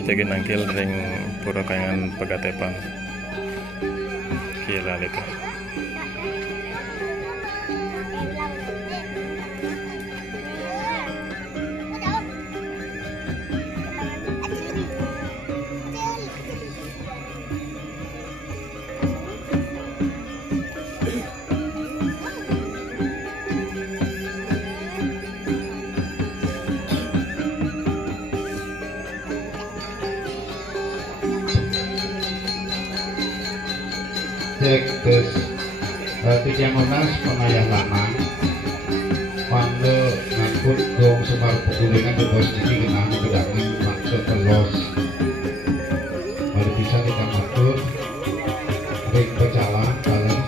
Iki jadi nangkil ring Pura Kayangan Pegatepan. Gila itu. Cek tes tiga monas pengayah lama pande ngangkut gong semar pegulingan di bos ini kenang kedangan maksud telos baru bisa kita matur ring pecalang kalau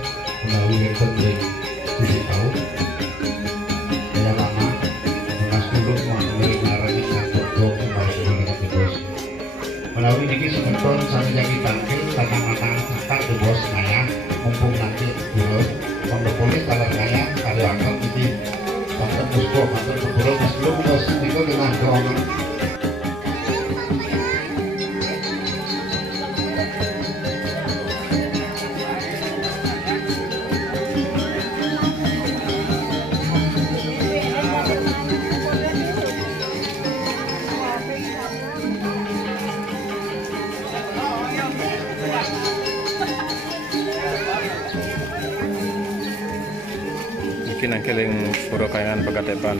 melalui ring sisi tahu kaya lama monas dulu melalui ngarangin ngangkut gong semar pegulingan di bos melalui ini semeton sampai jadi tangkil tanang-tanang kakak di bos ngayah mumpung nanti dulu polis kalau kaya kalau angkat jadi mantan busco mantan berburu mas belum bos itu dengan doang. Nangkiling Pura Kayangan Pegatepan.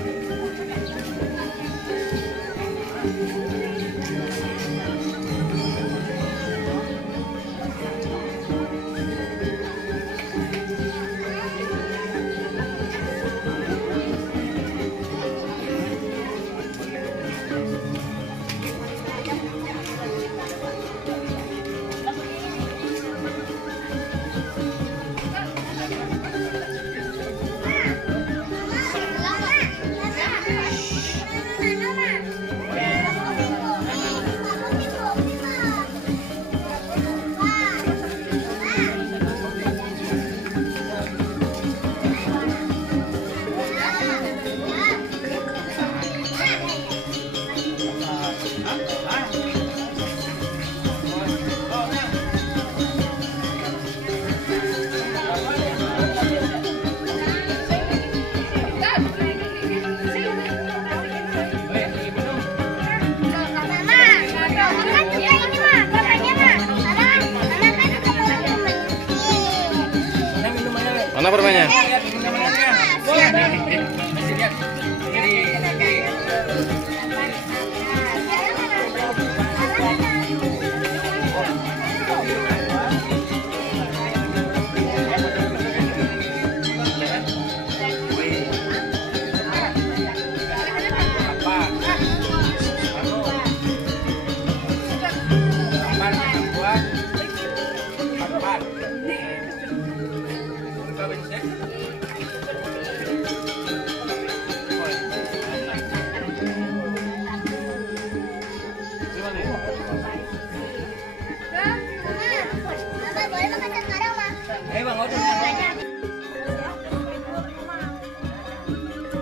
Mana permennya?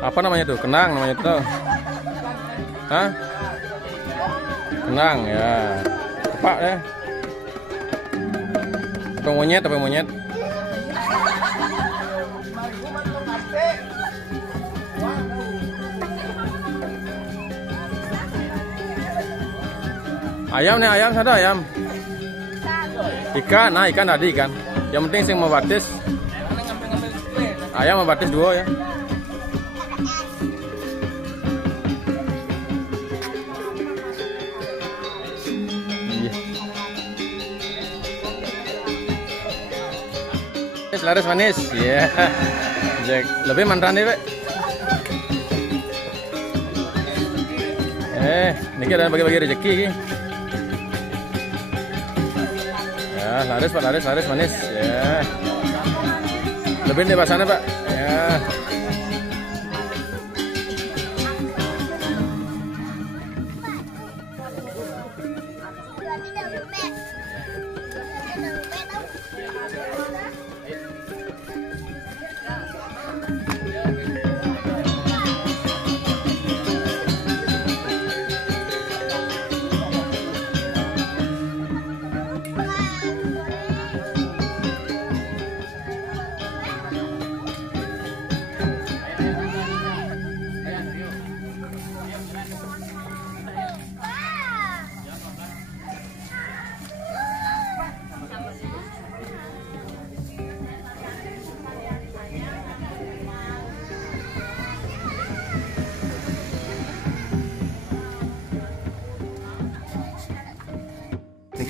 Apa namanya tuh? Kenang namanya tuh. Hah? Kenang ya. Kepak ya. Apa monyet? Apa monyet? Ayam nih, ayam ada ayam. Ikan, nah ikan tadi ikan. Yang penting sih mau batis. Ayam mau batis dua ya. Laris manis, ya. Yeah. Lebih mantan nih, Pak. Niki ada bagi-bagi rezeki, ki. Ya, laris Pak, laris manis, ya. Lebih di sana, Pak. Ya.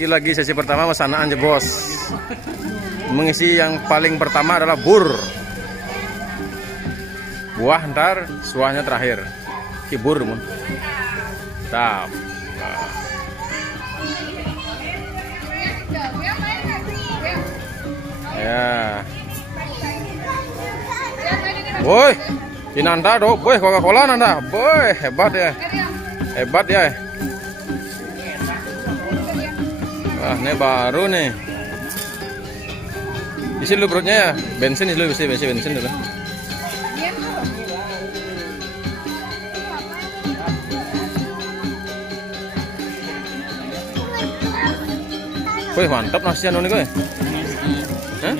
Niki lagi sesi pertama pesanaan aja bos. Mengisi yang paling pertama adalah bur. Buah ntar, suahnya terakhir. Kibur mun. Tap. Ya. Boy, Inanda do, boy Coca-Cola nanda, boy hebat ya, hebat ya. Wah, ini baru nih. Isi dulu perutnya ya, bensin dulu, isi bensin dulu. Wih mantap nasian nih gue. Hah?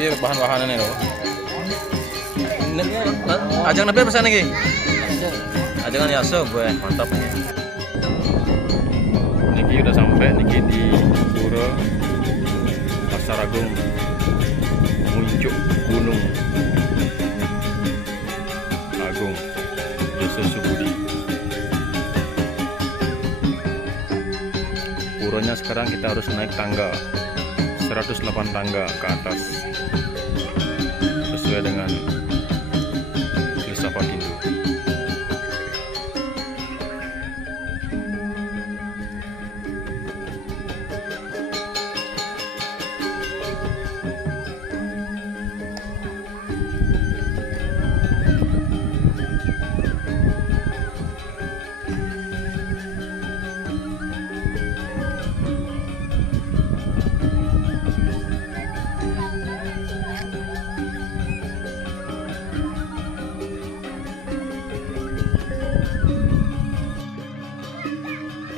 Ya, bahan-bahannya nih loh. Ajang nabi pesan lagi. Ajangan yaso gue mantap nih. Niki udah sampai Niki di Pura Pasar Agung Muncuk Gunung Agung Yesus Subudi. Puranya sekarang kita harus naik tangga 108 tangga ke atas sesuai dengan filsafat Hindu.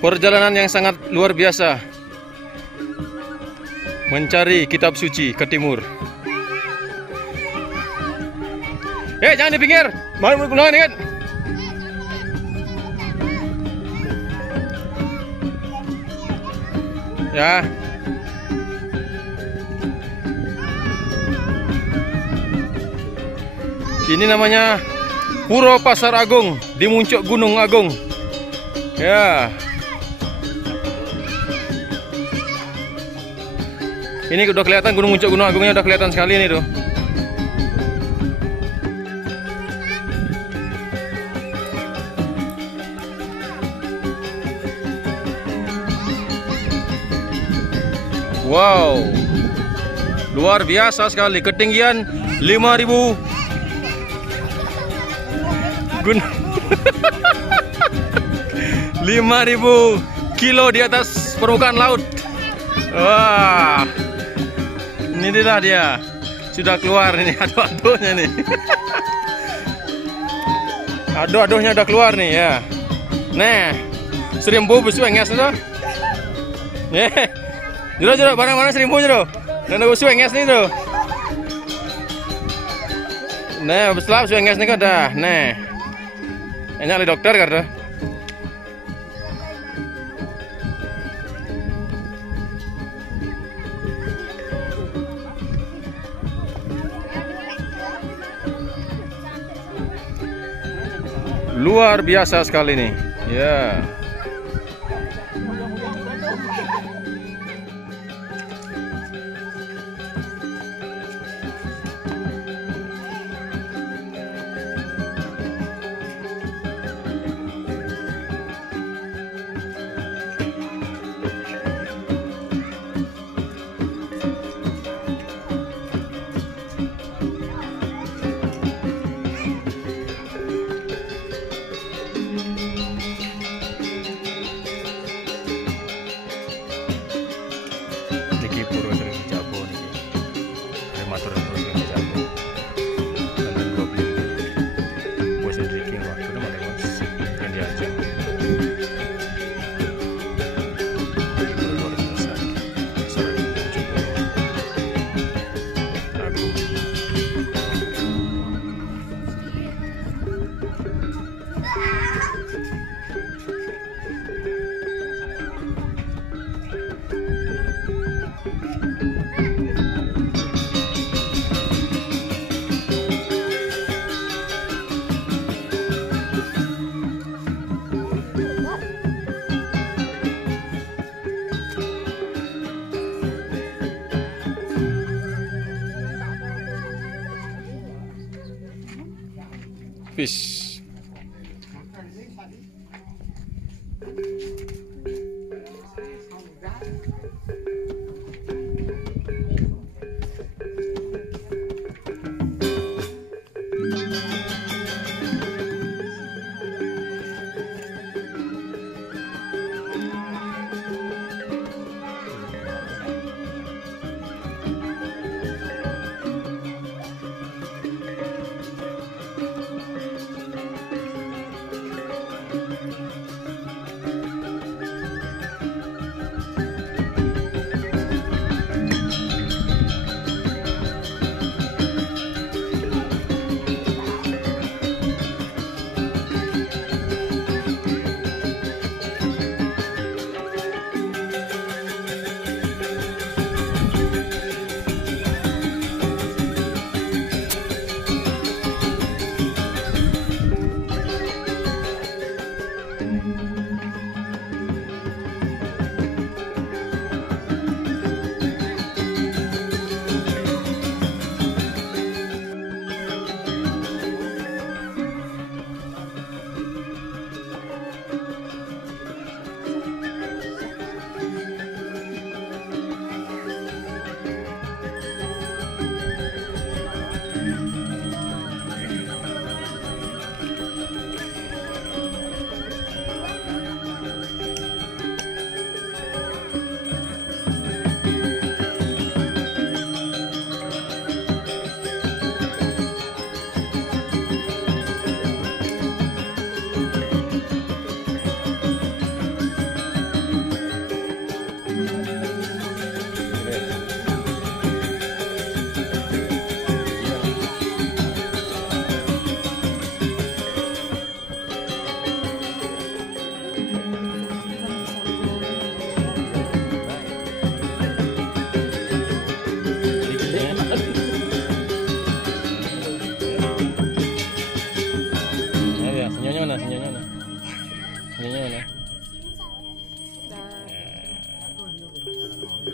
Perjalanan yang sangat luar biasa mencari kitab suci ke timur. Jangan di pinggir, mau pulang kan? Ya. Ini namanya Pura Pasar Agung di Muncuk Gunung Agung. Ya. Ini udah kelihatan Gunung Muncuk Gunung Agungnya udah kelihatan sekali nih tuh. Wow. Luar biasa sekali, ketinggian 5.000 5.000 kilo di atas permukaan laut. Wah. Ini dia sudah keluar ini ado-adonya nih. Ado-adonya udah keluar nih ya. Nah, serimbu beswenges itu. Jero barang-barang serimbu jero. Dan beswenges nih tuh. Nah, beslap beswenges nih kada. Nah. Enak oleh dokter kada. Luar biasa sekali nih. Ya. tipis.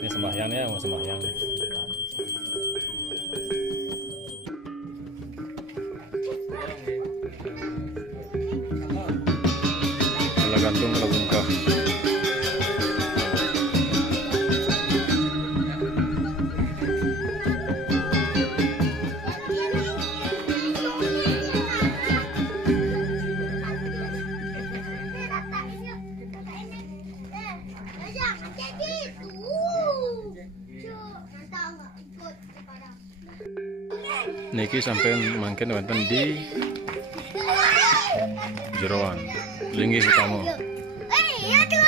Ini sembahyangnya, mau sembahyang. Kalau gantung kalau bungkah. Niki sampai mangken wonten di Jeroan, linggih utama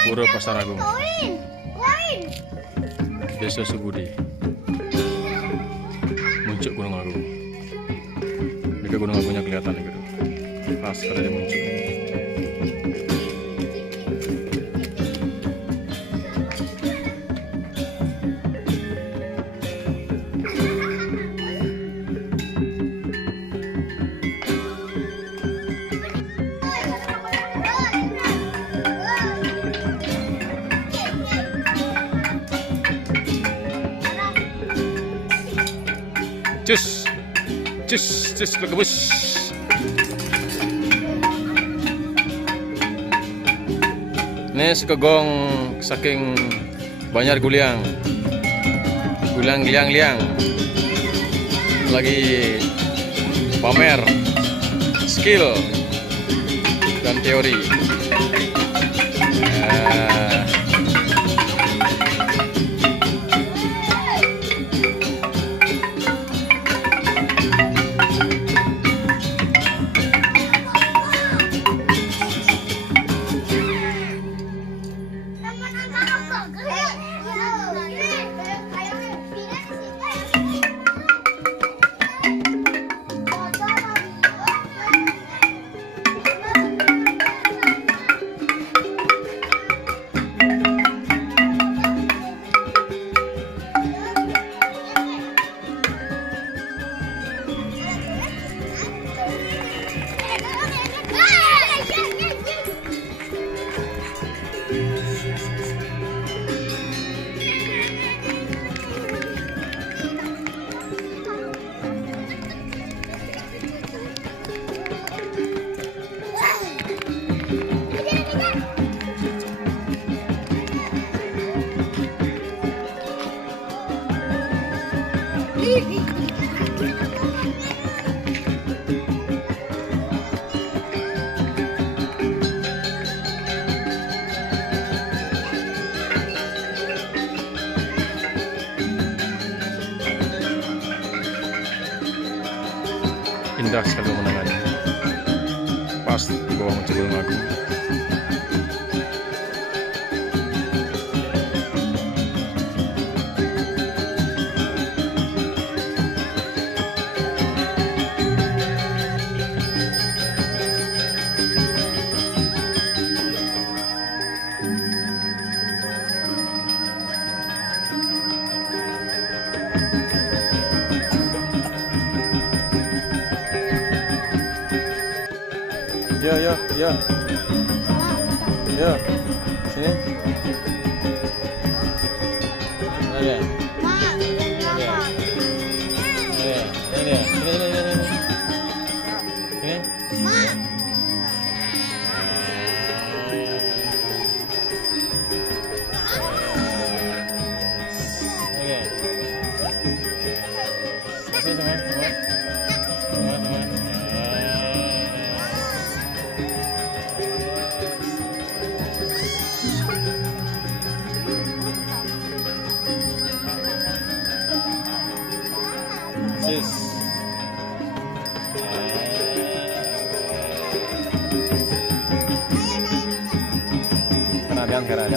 Pura Pasar Agung, Desa Subudi, muncul Gunung Agung. Jika Gunung Agungnya kelihatan gitu, pas pada dia muncul. Cus, lekebus. Ini sekegong saking Banjar Guliang liang lagi pamer skill dan teori. Indah sekali pemandangannya. Pas di bawah Cibulung Agung. Yo, sini. Ada. Sini.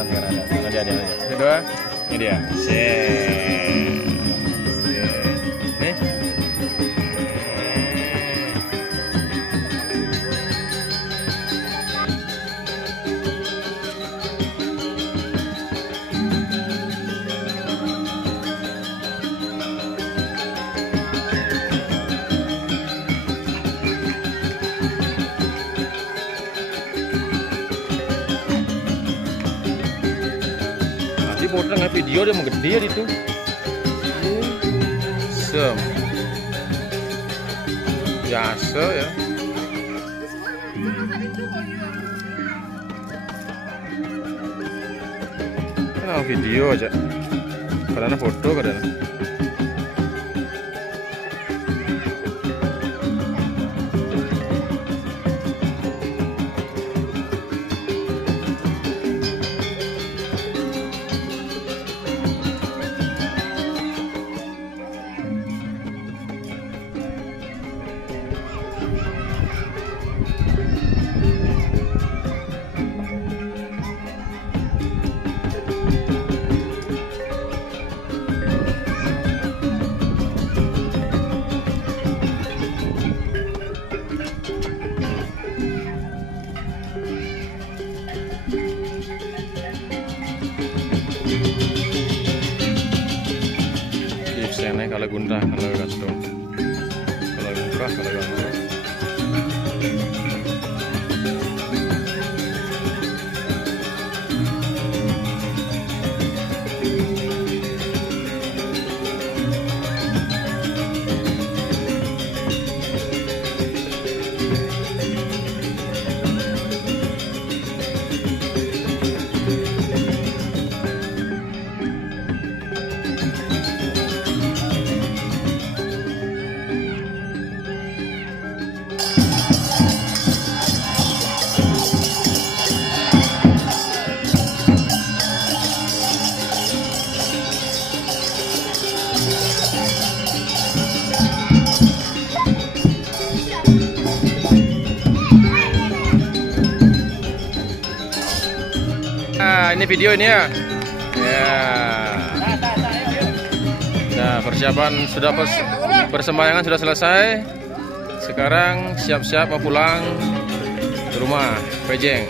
Sekarang. Ini dua. Ini dia. Nih. Potong video dia menggede itu. Biasa ya. Kenapa video aja? Karena foto kadang. Kalau gundah, kalau gantung, kalau buka, kalau gantung. Ini video ini ya. Nah, persiapan sudah persembahyangan sudah selesai. Sekarang siap-siap mau pulang ke rumah Pejeng.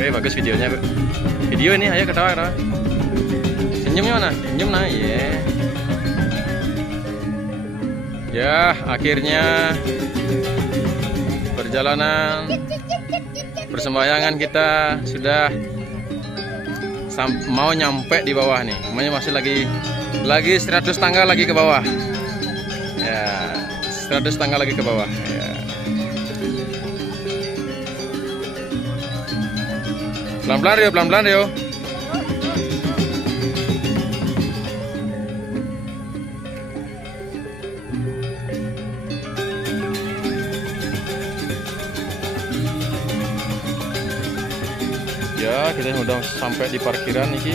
Oke, bagus videonya. Video ini, ayo ketawa. Senyumnya mana? Senyum nah, Ya, akhirnya perjalanan persembahyangan kita sudah mau nyampe di bawah nih. Namanya masih lagi 100 tangga lagi ke bawah. Ya, 100 tangga lagi ke bawah. Ya. Pelan-pelan Rio. Ya, kita udah sampai di parkiran nih.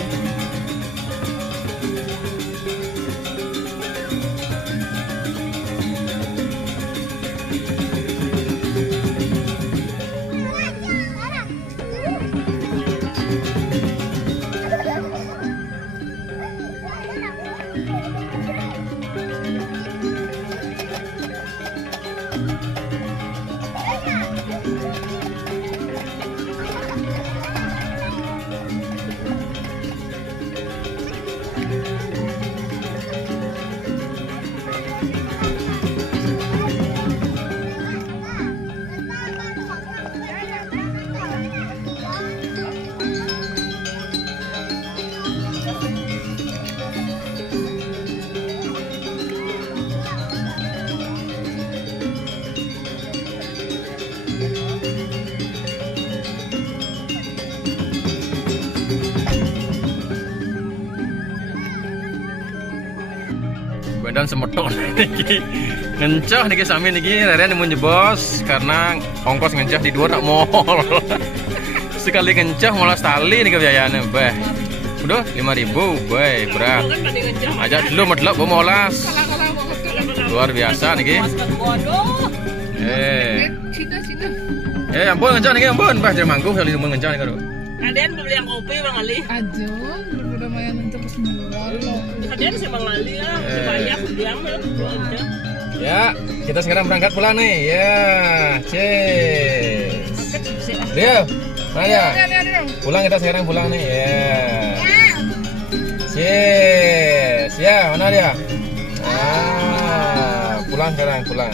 Dan semetok niki ngencah niki sami niki reren mau nyebos karena ongkos ngencah di dua nak mall. Sekali ngencah malah tali niki biayanya beh. Udah 5.000 beh berat. Ajak dulu medlok bawa molas. Luar biasa niki. Ampun ngencah niki ampun bah jangan manggung kali ngencah niki karo. Kalian beli yang kopi Bang Ali? Aja, udah main untuk semua. Kalian sih Bang Ali ya, banyak diam aja. Ya, kita sekarang berangkat pulang nih. Ya, cheers. Rio, mana ya? Pulang kita sekarang pulang nih. Ya. Cheers. Ya, mana dia? Pulang sekarang, pulang.